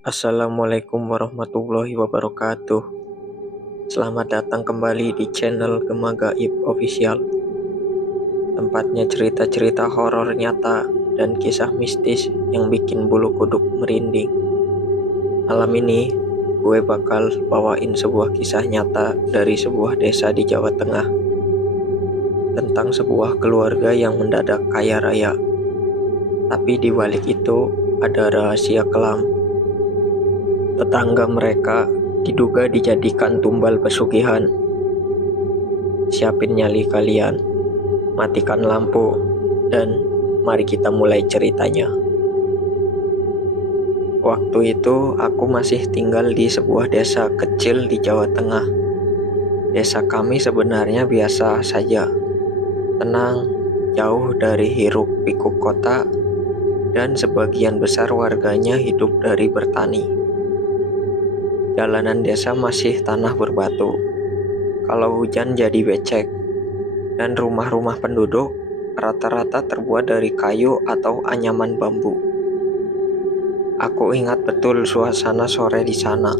Assalamualaikum warahmatullahi wabarakatuh. Selamat datang kembali di channel Gema Gaib Official. Tempatnya cerita-cerita horor nyata dan kisah mistis yang bikin bulu kuduk merinding. Malam ini gue bakal bawain sebuah kisah nyata dari sebuah desa di Jawa Tengah, tentang sebuah keluarga yang mendadak kaya raya. Tapi di balik itu ada rahasia kelam. Tetangga mereka diduga dijadikan tumbal pesugihan. Siapin nyali kalian, matikan lampu, dan mari kita mulai ceritanya. Waktu itu aku masih tinggal di sebuah desa kecil di Jawa Tengah. Desa kami sebenarnya biasa saja, tenang, jauh dari hiruk pikuk kota, dan sebagian besar warganya hidup dari bertani. Jalanan desa masih tanah berbatu, kalau hujan jadi becek, dan rumah-rumah penduduk rata-rata terbuat dari kayu atau anyaman bambu. Aku ingat betul suasana sore di sana.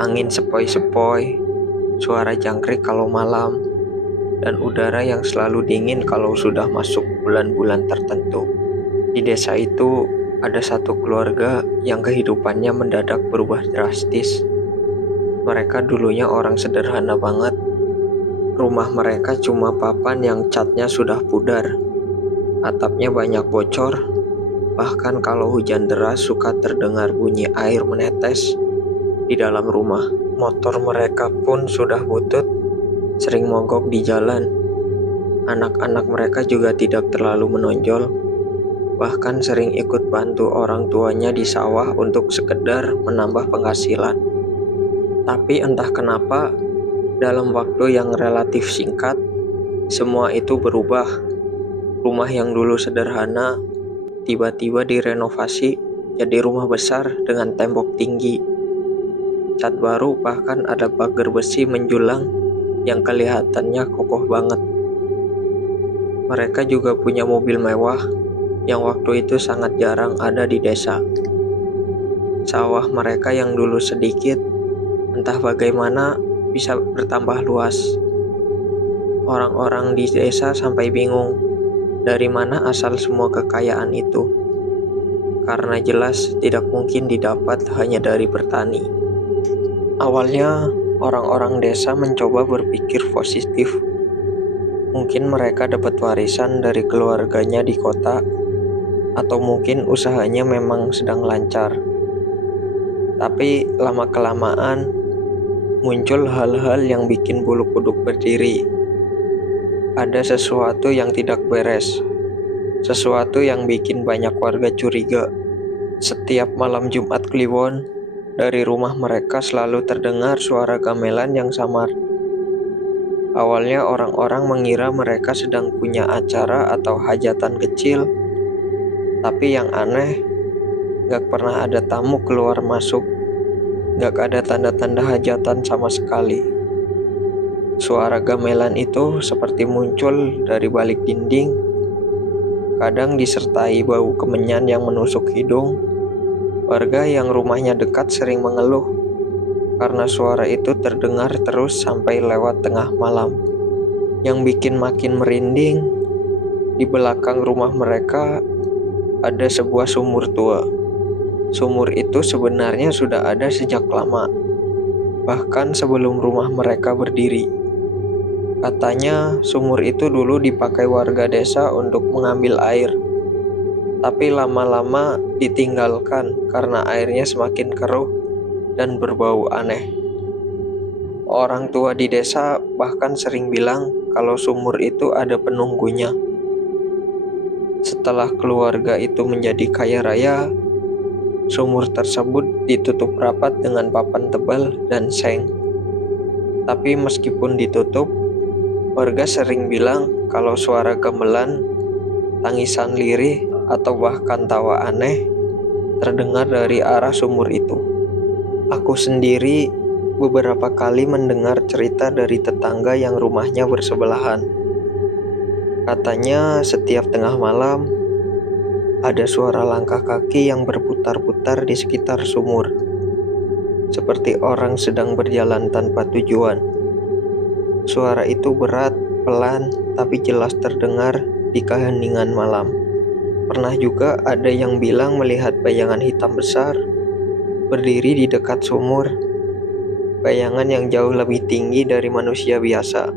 Angin sepoi-sepoi, suara jangkrik kalau malam, dan udara yang selalu dingin kalau sudah masuk bulan-bulan tertentu. Di desa itu ada satu keluarga yang kehidupannya mendadak berubah drastis. Mereka dulunya orang sederhana banget. Rumah mereka cuma papan yang catnya sudah pudar. Atapnya banyak bocor. Bahkan kalau hujan deras suka terdengar bunyi air menetes di dalam rumah. Motor mereka pun sudah butut, sering mogok di jalan. Anak-anak mereka juga tidak terlalu menonjol. Bahkan sering ikut bantu orang tuanya di sawah untuk sekedar menambah penghasilan. Tapi entah kenapa, dalam waktu yang relatif singkat, semua itu berubah. Rumah yang dulu sederhana tiba-tiba direnovasi jadi rumah besar dengan tembok tinggi, cat baru, bahkan ada pagar besi menjulang yang kelihatannya kokoh banget. Mereka juga punya mobil mewah yang waktu itu sangat jarang ada di desa. Sawah mereka yang dulu sedikit, entah bagaimana bisa bertambah luas. Orang-orang di desa sampai bingung dari mana asal semua kekayaan itu, karena jelas tidak mungkin didapat hanya dari bertani. Awalnya orang-orang desa mencoba berpikir positif. Mungkin mereka dapat warisan dari keluarganya di kota, atau mungkin usahanya memang sedang lancar. Tapi lama-kelamaan muncul hal-hal yang bikin bulu kuduk berdiri. Ada sesuatu yang tidak beres, sesuatu yang bikin banyak warga curiga. Setiap malam Jumat Kliwon, dari rumah mereka selalu terdengar suara gamelan yang samar. Awalnya orang-orang mengira mereka sedang punya acara atau hajatan kecil. Tapi yang aneh, gak pernah ada tamu keluar masuk. Gak ada tanda-tanda hajatan sama sekali. Suara gamelan itu seperti muncul dari balik dinding, kadang disertai bau kemenyan yang menusuk hidung. Warga yang rumahnya dekat sering mengeluh karena suara itu terdengar terus sampai lewat tengah malam. Yang bikin makin merinding, di belakang rumah mereka ada sebuah sumur tua. Sumur itu sebenarnya sudah ada sejak lama, bahkan sebelum rumah mereka berdiri. Katanya sumur itu dulu dipakai warga desa untuk mengambil air, tapi lama-lama ditinggalkan karena airnya semakin keruh dan berbau aneh. Orang tua di desa bahkan sering bilang kalau sumur itu ada penunggunya. Setelah keluarga itu menjadi kaya raya, sumur tersebut ditutup rapat dengan papan tebal dan seng. Tapi meskipun ditutup, warga sering bilang kalau suara gamelan, tangisan lirih, atau bahkan tawa aneh terdengar dari arah sumur itu. Aku sendiri beberapa kali mendengar cerita dari tetangga yang rumahnya bersebelahan. Katanya setiap tengah malam, Ada suara langkah kaki yang berputar-putar di sekitar sumur, seperti orang sedang berjalan tanpa tujuan. Suara itu berat, pelan, tapi jelas terdengar di keheningan malam. Pernah juga ada yang bilang melihat bayangan hitam besar berdiri di dekat sumur, bayangan yang jauh lebih tinggi dari manusia biasa.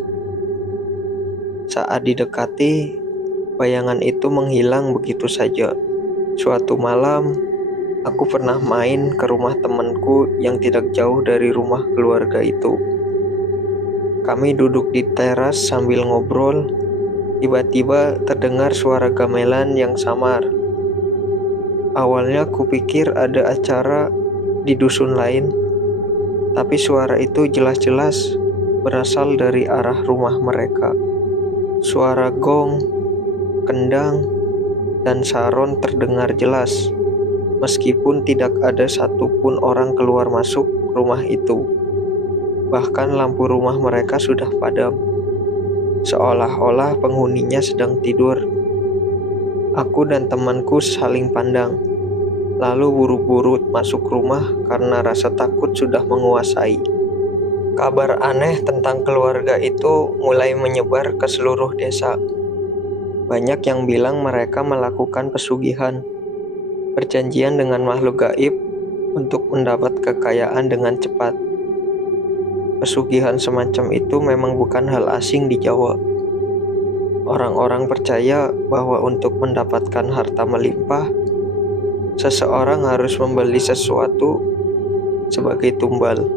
Saat didekati, bayangan itu menghilang begitu saja. Suatu malam, aku pernah main ke rumah temanku yang tidak jauh dari rumah keluarga itu. Kami duduk di teras sambil ngobrol. Tiba-tiba terdengar suara gamelan yang samar. Awalnya kupikir ada acara di dusun lain, tapi suara itu jelas-jelas berasal dari arah rumah mereka. Suara gong, kendang, dan saron terdengar jelas, meskipun tidak ada satupun orang keluar masuk rumah itu. Bahkan lampu rumah mereka sudah padam, seolah-olah penghuninya sedang tidur. Aku dan temanku saling pandang, lalu buru-buru masuk rumah karena rasa takut sudah menguasai. Kabar aneh tentang keluarga itu mulai menyebar ke seluruh desa. Banyak yang bilang mereka melakukan pesugihan, perjanjian dengan makhluk gaib untuk mendapat kekayaan dengan cepat. Pesugihan semacam itu memang bukan hal asing di Jawa. Orang-orang percaya bahwa untuk mendapatkan harta melimpah, seseorang harus membeli sesuatu sebagai tumbal.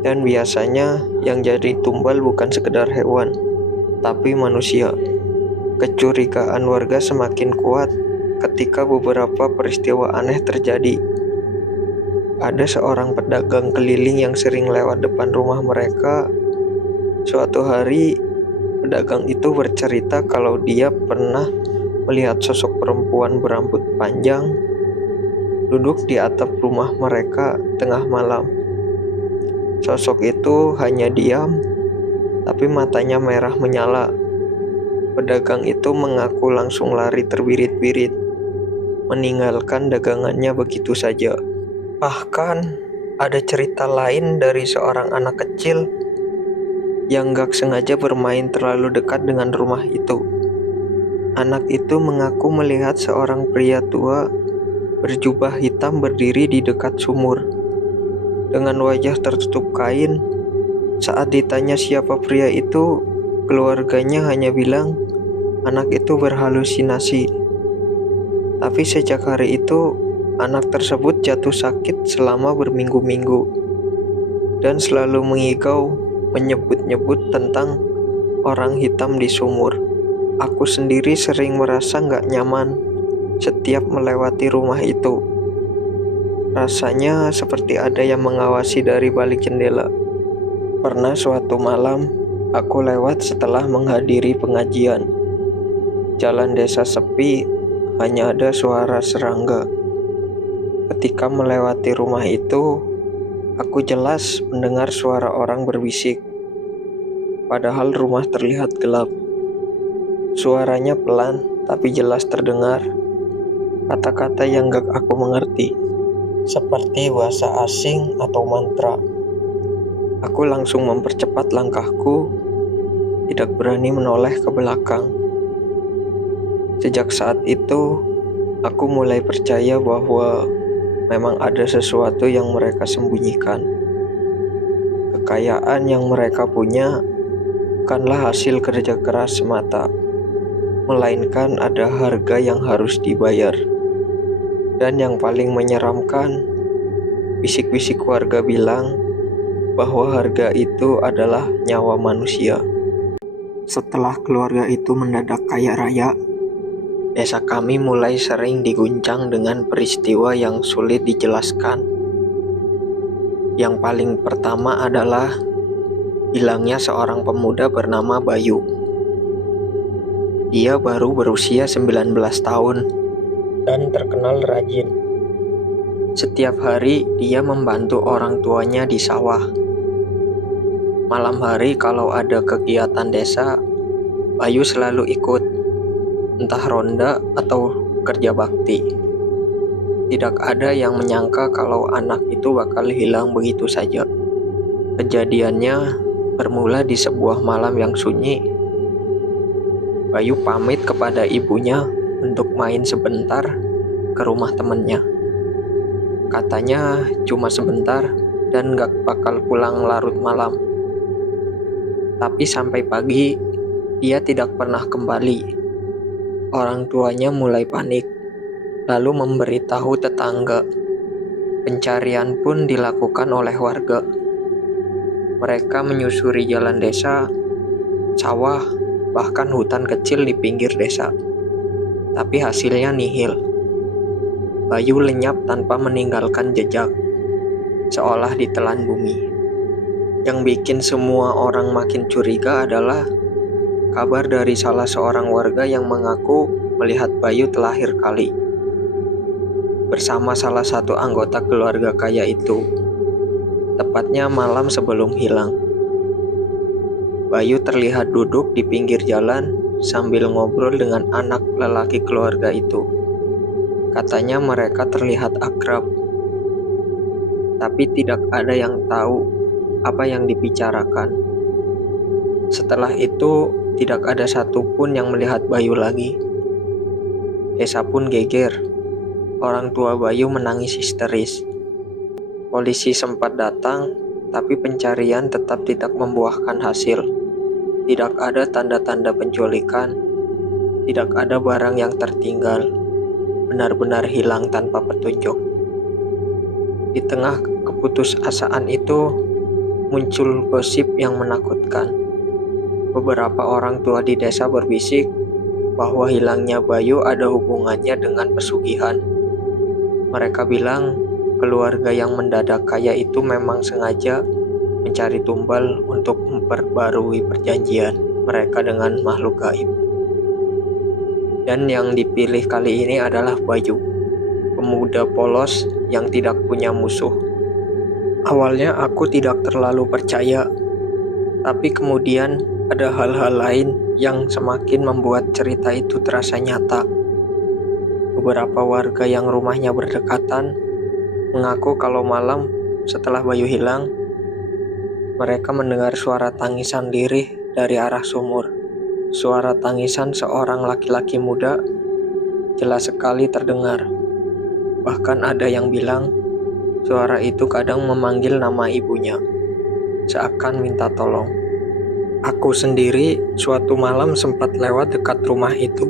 Dan biasanya yang jadi tumbal bukan sekedar hewan, tapi manusia. Kecurigaan warga semakin kuat ketika beberapa peristiwa aneh terjadi. Ada seorang pedagang keliling yang sering lewat depan rumah mereka. Suatu hari, pedagang itu bercerita kalau dia pernah melihat sosok perempuan berambut panjang duduk di atap rumah mereka tengah malam. Sosok itu hanya diam, tapi matanya merah menyala. Pedagang itu mengaku langsung lari terbirit-birit, meninggalkan dagangannya begitu saja. Bahkan ada cerita lain dari seorang anak kecil yang gak sengaja bermain terlalu dekat dengan rumah itu. Anak itu mengaku melihat seorang pria tua berjubah hitam berdiri di dekat sumur dengan wajah tertutup kain. Saat ditanya siapa pria itu, keluarganya hanya bilang anak itu berhalusinasi. Tapi sejak hari itu, anak tersebut jatuh sakit selama berminggu-minggu dan selalu mengigau menyebut-nyebut tentang orang hitam di sumur. Aku sendiri sering merasa gak nyaman setiap melewati rumah itu. Rasanya seperti ada yang mengawasi dari balik jendela. Pernah suatu malam, aku lewat setelah menghadiri pengajian. Jalan desa sepi, hanya ada suara serangga. Ketika melewati rumah itu, aku jelas mendengar suara orang berbisik. Padahal rumah terlihat gelap. Suaranya pelan, tapi jelas terdengar. Kata-kata yang gak aku mengerti, seperti bahasa asing atau mantra. Aku langsung mempercepat langkahku, tidak berani menoleh ke belakang. Sejak saat itu, aku mulai percaya bahwa memang ada sesuatu yang mereka sembunyikan. Kekayaan yang mereka punya bukanlah hasil kerja keras semata, melainkan ada harga yang harus dibayar. Dan yang paling menyeramkan, bisik-bisik warga bilang bahwa harga itu adalah nyawa manusia. Setelah keluarga itu mendadak kaya raya, desa kami mulai sering diguncang dengan peristiwa yang sulit dijelaskan. Yang paling pertama adalah hilangnya seorang pemuda bernama Bayu. Dia baru berusia 19 tahun dan terkenal rajin. Setiap hari dia membantu orang tuanya di sawah. Malam hari kalau ada kegiatan desa, Bayu selalu ikut, entah ronda atau kerja bakti. Tidak ada yang menyangka kalau anak itu bakal hilang begitu saja. Kejadiannya bermula di sebuah malam yang sunyi. Bayu pamit kepada ibunya untuk main sebentar ke rumah temannya. Katanya cuma sebentar dan gak bakal pulang larut malam. Tapi sampai pagi, dia tidak pernah kembali. Orang tuanya mulai panik, lalu memberitahu tetangga. Pencarian pun dilakukan oleh warga. Mereka menyusuri jalan desa, sawah, bahkan hutan kecil di pinggir desa. Tapi hasilnya nihil. Bayu lenyap tanpa meninggalkan jejak, seolah ditelan bumi. Yang bikin semua orang makin curiga adalah kabar dari salah seorang warga yang mengaku melihat Bayu terakhir kali bersama salah satu anggota keluarga kaya itu, tepatnya malam sebelum hilang. Bayu terlihat duduk di pinggir jalan sambil ngobrol dengan anak lelaki keluarga itu. Katanya mereka terlihat akrab, tapi tidak ada yang tahu apa yang dibicarakan. Setelah itu, tidak ada satupun yang melihat Bayu lagi. Desa pun geger. Orang tua Bayu menangis histeris. Polisi sempat datang, tapi pencarian tetap tidak membuahkan hasil. Tidak ada tanda-tanda penculikan, tidak ada barang yang tertinggal. Benar-benar hilang tanpa petunjuk. Di tengah keputusasaan itu, muncul gosip yang menakutkan. Beberapa orang tua di desa berbisik bahwa hilangnya Bayu ada hubungannya dengan pesugihan. Mereka bilang keluarga yang mendadak kaya itu memang sengaja mencari tumbal untuk memperbarui perjanjian mereka dengan makhluk gaib. Dan yang dipilih kali ini adalah Bayu, pemuda polos yang tidak punya musuh. Awalnya aku tidak terlalu percaya, tapi kemudian ada hal-hal lain yang semakin membuat cerita itu terasa nyata. Beberapa warga yang rumahnya berdekatan mengaku kalau malam setelah Bayu hilang, mereka mendengar suara tangisan lirih dari arah sumur. Suara tangisan seorang laki-laki muda jelas sekali terdengar. Bahkan ada yang bilang suara itu kadang memanggil nama ibunya, seakan minta tolong. Aku sendiri suatu malam sempat lewat dekat rumah itu.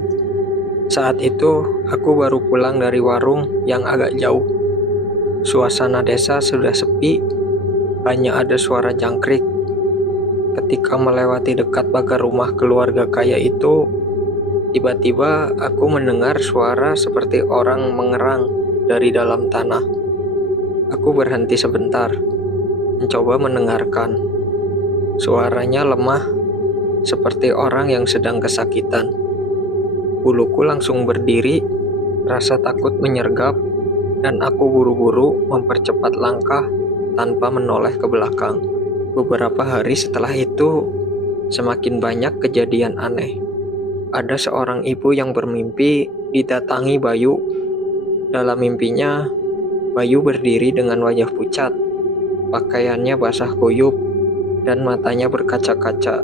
Saat itu, aku baru pulang dari warung yang agak jauh. Suasana desa sudah sepi, hanya ada suara jangkrik. Ketika melewati dekat pagar rumah keluarga kaya itu, tiba-tiba aku mendengar suara seperti orang mengerang dari dalam tanah. Aku berhenti sebentar, mencoba mendengarkan. Suaranya lemah, seperti orang yang sedang kesakitan. Buluku langsung berdiri, rasa takut menyergap, dan aku buru-buru mempercepat langkah tanpa menoleh ke belakang. Beberapa hari setelah itu, semakin banyak kejadian aneh. Ada seorang ibu yang bermimpi didatangi Bayu. Dalam mimpinya, Bayu berdiri dengan wajah pucat, pakaiannya basah kuyup, dan matanya berkaca-kaca.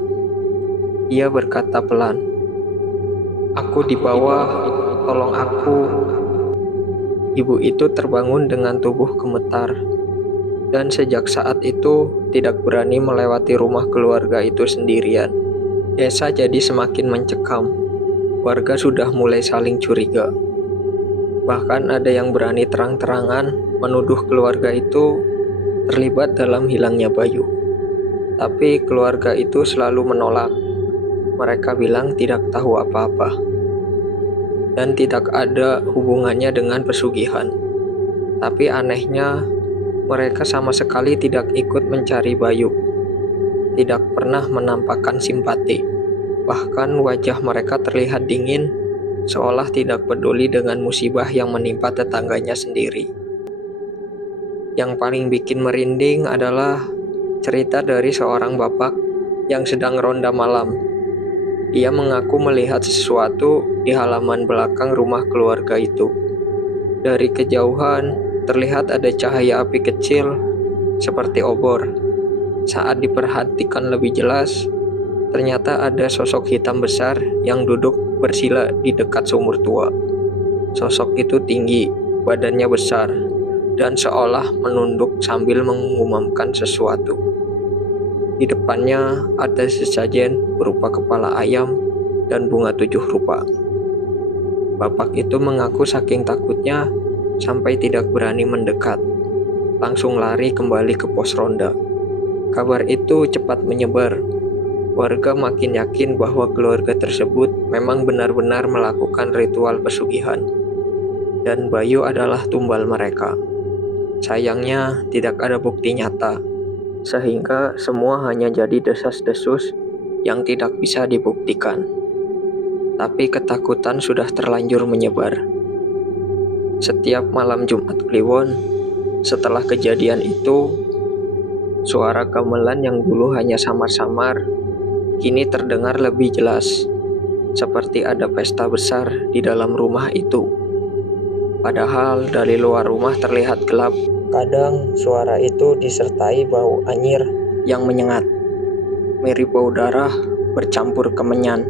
Ia berkata pelan, "Aku di bawah, tolong aku." Ibu itu terbangun dengan tubuh gemetar, dan sejak saat itu tidak berani melewati rumah keluarga itu sendirian. Desa jadi semakin mencekam. Warga sudah mulai saling curiga. Bahkan ada yang berani terang-terangan menuduh keluarga itu terlibat dalam hilangnya Bayu. Tapi keluarga itu selalu menolak. Mereka bilang tidak tahu apa-apa dan tidak ada hubungannya dengan pesugihan. Tapi anehnya, mereka sama sekali tidak ikut mencari Bayu. Tidak pernah menampakkan simpati. Bahkan wajah mereka terlihat dingin, seolah tidak peduli dengan musibah yang menimpa tetangganya sendiri. Yang paling bikin merinding adalah cerita dari seorang bapak yang sedang ronda malam. Ia mengaku melihat sesuatu di halaman belakang rumah keluarga itu. Dari kejauhan, terlihat ada cahaya api kecil seperti obor. Saat diperhatikan lebih jelas, ternyata ada sosok hitam besar yang duduk bersila di dekat sumur tua. Sosok itu tinggi, badannya besar, dan seolah menunduk sambil mengumandangkan sesuatu. Di depannya ada sesajen berupa kepala ayam dan bunga 7 rupa. Bapak itu mengaku saking takutnya sampai tidak berani mendekat. Langsung lari kembali ke pos ronda. Kabar itu cepat menyebar. Warga makin yakin bahwa keluarga tersebut memang benar-benar melakukan ritual pesugihan. Dan Bayu adalah tumbal mereka. Sayangnya tidak ada bukti nyata, sehingga semua hanya jadi desas-desus yang tidak bisa dibuktikan. Tapi ketakutan sudah terlanjur menyebar. Setiap malam Jumat Kliwon, setelah kejadian itu, suara gamelan yang dulu hanya samar-samar, kini terdengar lebih jelas, seperti ada pesta besar di dalam rumah itu. Padahal dari luar rumah terlihat gelap. Kadang suara itu disertai bau anyir yang menyengat, mirip bau darah bercampur kemenyan.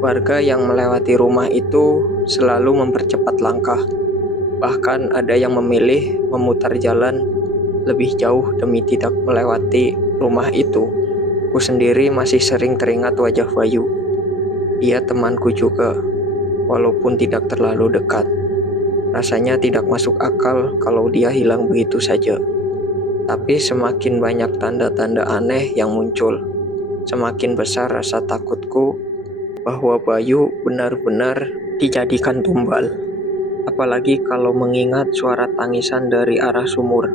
Warga yang melewati rumah itu selalu mempercepat langkah. Bahkan ada yang memilih memutar jalan lebih jauh demi tidak melewati rumah itu. Aku sendiri masih sering teringat wajah Bayu. Dia temanku juga, walaupun tidak terlalu dekat. Rasanya tidak masuk akal kalau dia hilang begitu saja. Tapi semakin banyak tanda-tanda aneh yang muncul, semakin besar rasa takutku bahwa Bayu benar-benar dijadikan tumbal. Apalagi kalau mengingat suara tangisan dari arah sumur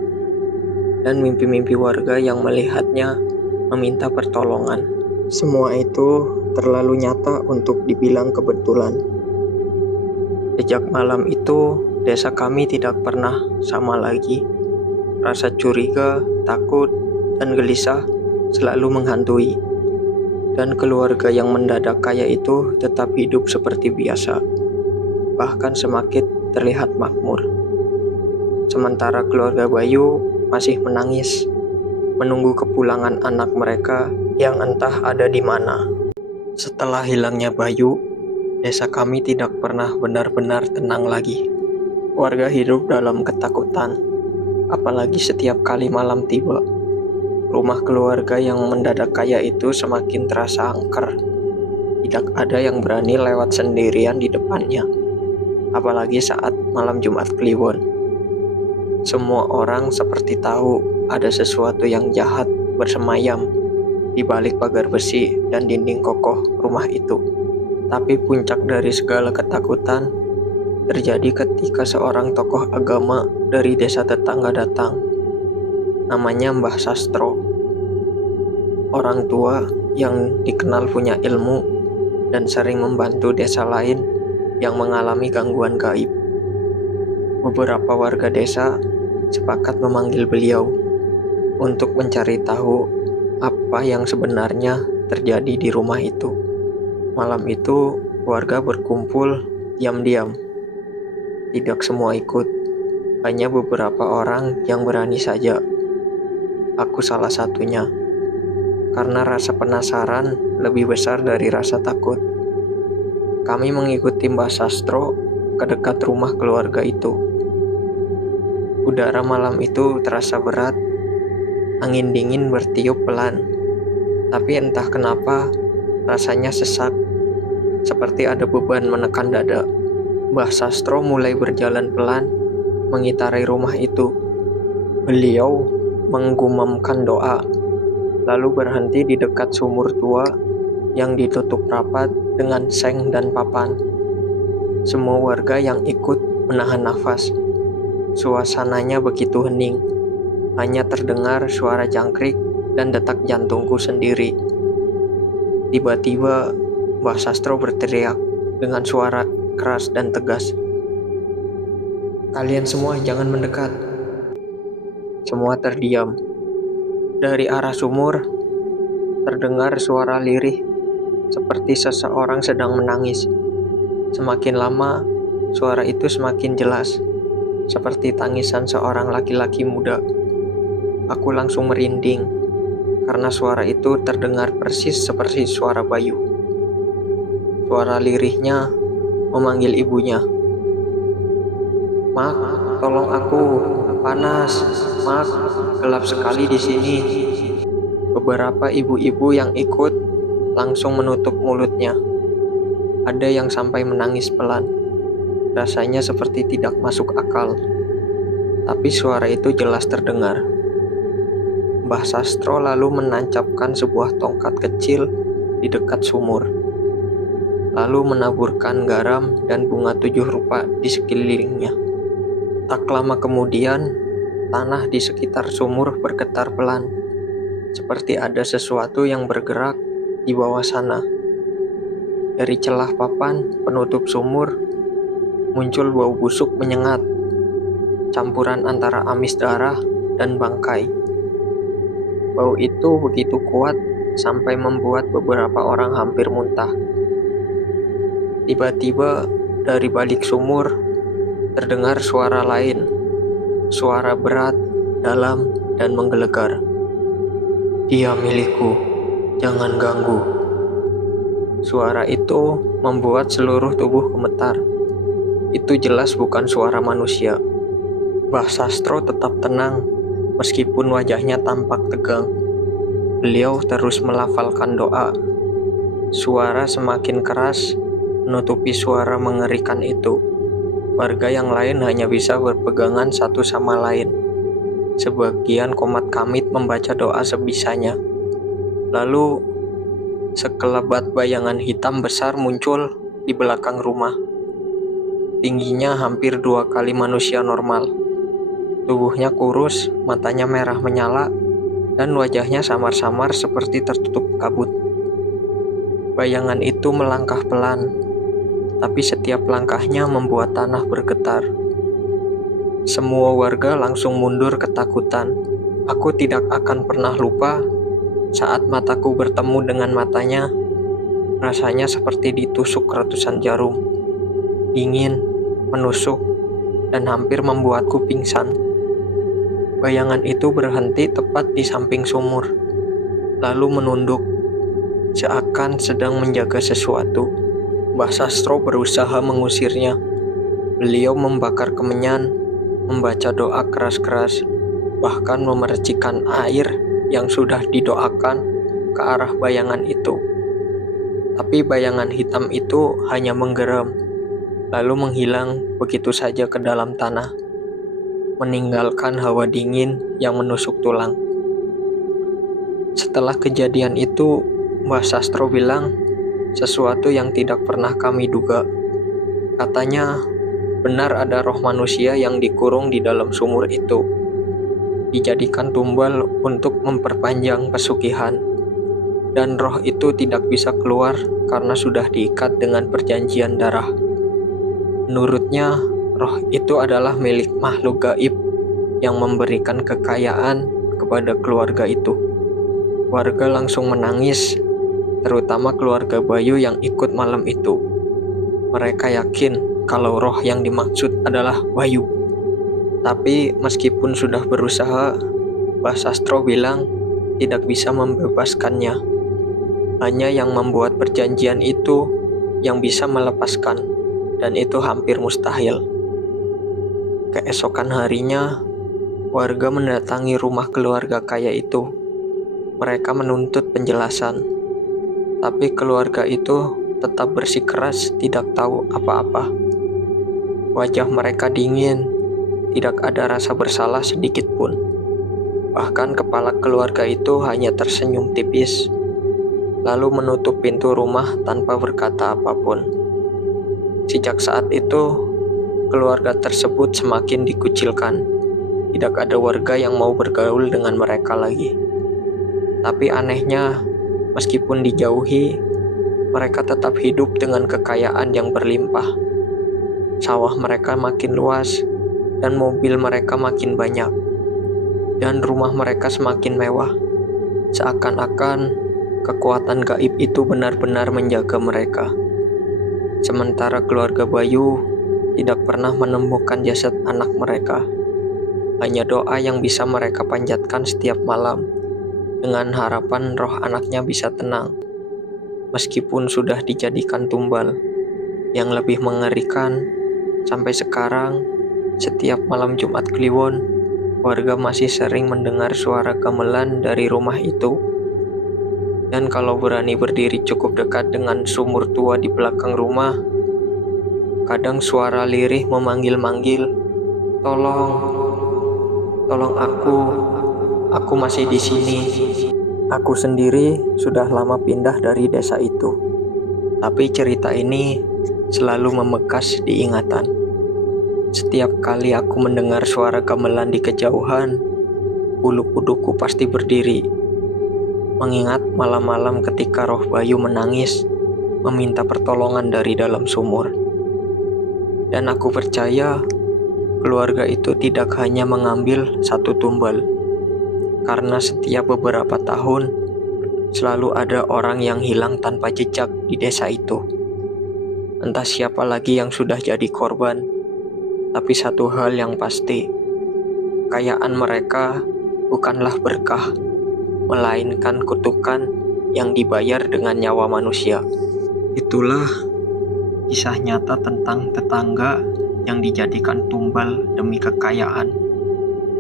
dan mimpi-mimpi warga yang melihatnya meminta pertolongan. Semua itu terlalu nyata untuk dibilang kebetulan. Sejak malam itu, desa kami tidak pernah sama lagi. Rasa curiga, takut, dan gelisah selalu menghantui. Dan keluarga yang mendadak kaya itu tetap hidup seperti biasa. Bahkan semakin terlihat makmur. Sementara keluarga Bayu masih menangis, menunggu kepulangan anak mereka yang entah ada di mana. Setelah hilangnya Bayu, desa kami tidak pernah benar-benar tenang lagi. Warga hidup dalam ketakutan, apalagi setiap kali malam tiba. Rumah keluarga yang mendadak kaya itu semakin terasa angker. Tidak ada yang berani lewat sendirian di depannya, apalagi saat malam Jumat Kliwon. Semua orang seperti tahu ada sesuatu yang jahat bersemayam di balik pagar besi dan dinding kokoh rumah itu. Tapi puncak dari segala ketakutan terjadi ketika seorang tokoh agama dari desa tetangga datang. Namanya Mbah Sastro. Orang tua yang dikenal punya ilmu dan sering membantu desa lain yang mengalami gangguan gaib. Beberapa warga desa sepakat memanggil beliau untuk mencari tahu apa yang sebenarnya terjadi di rumah itu. Malam itu, warga berkumpul diam-diam. Tidak semua ikut, hanya beberapa orang yang berani saja. Aku salah satunya, karena rasa penasaran lebih besar dari rasa takut. Kami mengikuti Mbah Sastro ke dekat rumah keluarga itu. Udara malam itu terasa berat, angin dingin bertiup pelan, tapi entah kenapa rasanya sesak, seperti ada beban menekan dada. Mbah Sastro mulai berjalan pelan mengitari rumah itu. Beliau menggumamkan doa, lalu berhenti di dekat sumur tua yang ditutup rapat dengan seng dan papan. Semua warga yang ikut menahan nafas. Suasananya begitu hening, hanya terdengar suara jangkrik dan detak jantungku sendiri. Tiba-tiba Mbah Sastro berteriak dengan suara keras dan tegas. "Kalian semua jangan mendekat." Semua terdiam. Dari arah sumur terdengar suara lirih seperti seseorang sedang menangis. Semakin lama, suara itu semakin jelas, seperti tangisan seorang laki-laki muda. Aku langsung merinding, karena suara itu terdengar persis seperti suara Bayu. Suara lirihnya memanggil ibunya. "Mak, tolong aku, panas. Mak, gelap sekali di sini." Beberapa ibu-ibu yang ikut langsung menutup mulutnya. Ada yang sampai menangis pelan. Rasanya seperti tidak masuk akal. Tapi suara itu jelas terdengar. Mbah Sastro lalu menancapkan sebuah tongkat kecil di dekat sumur. Lalu menaburkan garam dan bunga 7 rupa di sekelilingnya. Tak lama kemudian, tanah di sekitar sumur bergetar pelan, seperti ada sesuatu yang bergerak di bawah sana. Dari celah papan penutup sumur, muncul bau busuk menyengat, campuran antara amis darah dan bangkai. Bau itu begitu kuat sampai membuat beberapa orang hampir muntah. Tiba-tiba dari balik sumur terdengar suara lain, suara berat, dalam, dan menggelegar. "Dia milikku, jangan ganggu." Suara itu membuat seluruh tubuh gemetar. Itu jelas bukan suara manusia. Mbah Sastro tetap tenang, meskipun wajahnya tampak tegang. Beliau terus melafalkan doa. Suara semakin keras, menutupi suara mengerikan itu. Warga yang lain hanya bisa berpegangan satu sama lain. Sebagian komat kamit membaca doa sebisanya. Lalu, sekelebat bayangan hitam besar muncul di belakang rumah. Tingginya hampir 2 kali manusia normal. Tubuhnya kurus, matanya merah menyala, dan wajahnya samar-samar seperti tertutup kabut. Bayangan itu melangkah pelan, tapi setiap langkahnya membuat tanah bergetar. Semua warga langsung mundur ketakutan. Aku tidak akan pernah lupa saat mataku bertemu dengan matanya. Rasanya seperti ditusuk ratusan jarum. Dingin, menusuk, dan hampir membuatku pingsan. Bayangan itu berhenti tepat di samping sumur, lalu menunduk, seakan sedang menjaga sesuatu. Mbah Sastro berusaha mengusirnya. Beliau membakar kemenyan, membaca doa keras-keras, bahkan memercikan air yang sudah didoakan ke arah bayangan itu. Tapi bayangan hitam itu hanya menggeram, lalu menghilang begitu saja ke dalam tanah, meninggalkan hawa dingin yang menusuk tulang. Setelah kejadian itu, Mbah Sastro bilang sesuatu yang tidak pernah kami duga. Katanya, benar ada roh manusia yang dikurung di dalam sumur itu, dijadikan tumbal untuk memperpanjang pesugihan. Dan roh itu tidak bisa keluar karena sudah diikat dengan perjanjian darah. Menurutnya, roh itu adalah milik makhluk gaib yang memberikan kekayaan kepada keluarga itu. Warga langsung menangis, terutama keluarga Bayu yang ikut malam itu. Mereka yakin kalau roh yang dimaksud adalah Bayu. Tapi meskipun sudah berusaha, Mbah Sastro bilang tidak bisa membebaskannya. Hanya yang membuat perjanjian itu yang bisa melepaskan, dan itu hampir mustahil. Keesokan harinya, warga mendatangi rumah keluarga kaya itu. Mereka menuntut penjelasan, tapi keluarga itu tetap bersikeras tidak tahu apa-apa. Wajah mereka dingin, tidak ada rasa bersalah sedikit pun. Bahkan kepala keluarga itu hanya tersenyum tipis, lalu menutup pintu rumah tanpa berkata apapun. Sejak saat itu, keluarga tersebut semakin dikucilkan. Tidak ada warga yang mau bergaul dengan mereka lagi. Tapi anehnya, meskipun dijauhi, mereka tetap hidup dengan kekayaan yang berlimpah. Sawah mereka makin luas, dan mobil mereka makin banyak, dan rumah mereka semakin mewah. Seakan-akan kekuatan gaib itu benar-benar menjaga mereka. Sementara keluarga Bayu tidak pernah menemukan jasad anak mereka. Hanya doa yang bisa mereka panjatkan setiap malam, dengan harapan roh anaknya bisa tenang, meskipun sudah dijadikan tumbal. Yang lebih mengerikan, sampai sekarang, setiap malam Jumat Kliwon, warga masih sering mendengar suara gamelan dari rumah itu. Dan kalau berani berdiri cukup dekat dengan sumur tua di belakang rumah, kadang suara lirih memanggil-manggil, "Tolong, tolong aku masih di sini." Aku sendiri sudah lama pindah dari desa itu, tapi cerita ini selalu membekas di ingatan. Setiap kali aku mendengar suara gamelan di kejauhan, bulu kuduku pasti berdiri, mengingat malam-malam ketika roh Bayu menangis, meminta pertolongan dari dalam sumur. Dan aku percaya keluarga itu tidak hanya mengambil satu tumbal, karena setiap beberapa tahun selalu ada orang yang hilang tanpa jejak di desa itu. Entah siapa lagi yang sudah jadi korban, tapi satu hal yang pasti, kekayaan mereka bukanlah berkah, melainkan kutukan yang dibayar dengan nyawa manusia. Itulah kisah nyata tentang tetangga yang dijadikan tumbal demi kekayaan.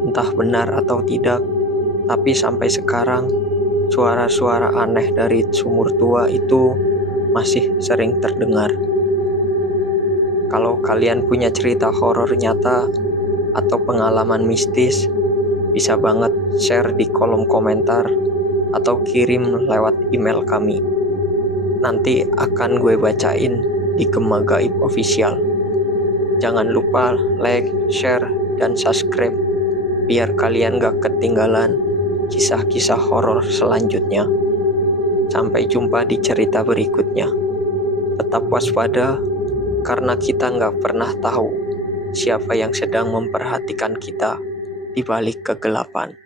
Entah benar atau tidak, tapi sampai sekarang suara-suara aneh dari sumur tua itu masih sering terdengar. Kalau kalian punya cerita horor nyata atau pengalaman mistis, bisa banget share di kolom komentar atau kirim lewat email kami. Nanti akan gue bacain di Gema Gaib Official. Jangan lupa like, share, dan subscribe biar kalian gak ketinggalan kisah-kisah horor selanjutnya. Sampai jumpa di cerita berikutnya. Tetap waspada, karena kita nggak pernah tahu siapa yang sedang memperhatikan kita di balik kegelapan.